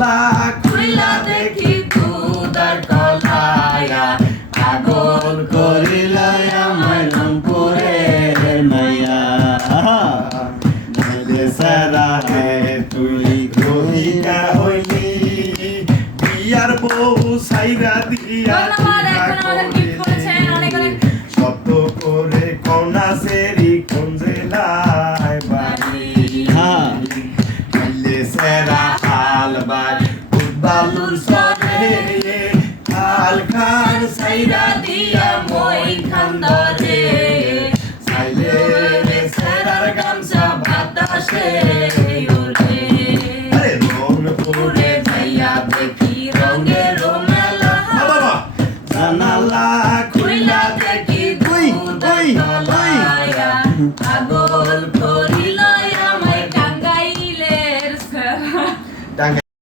লা খুইলা দেখি দুদার কলায়া পাগল করিল আমায় রংপুরের মাইয়া সারা হে তুই কহিয়া হইলি বিয়ার বউ সাইরা দিয়া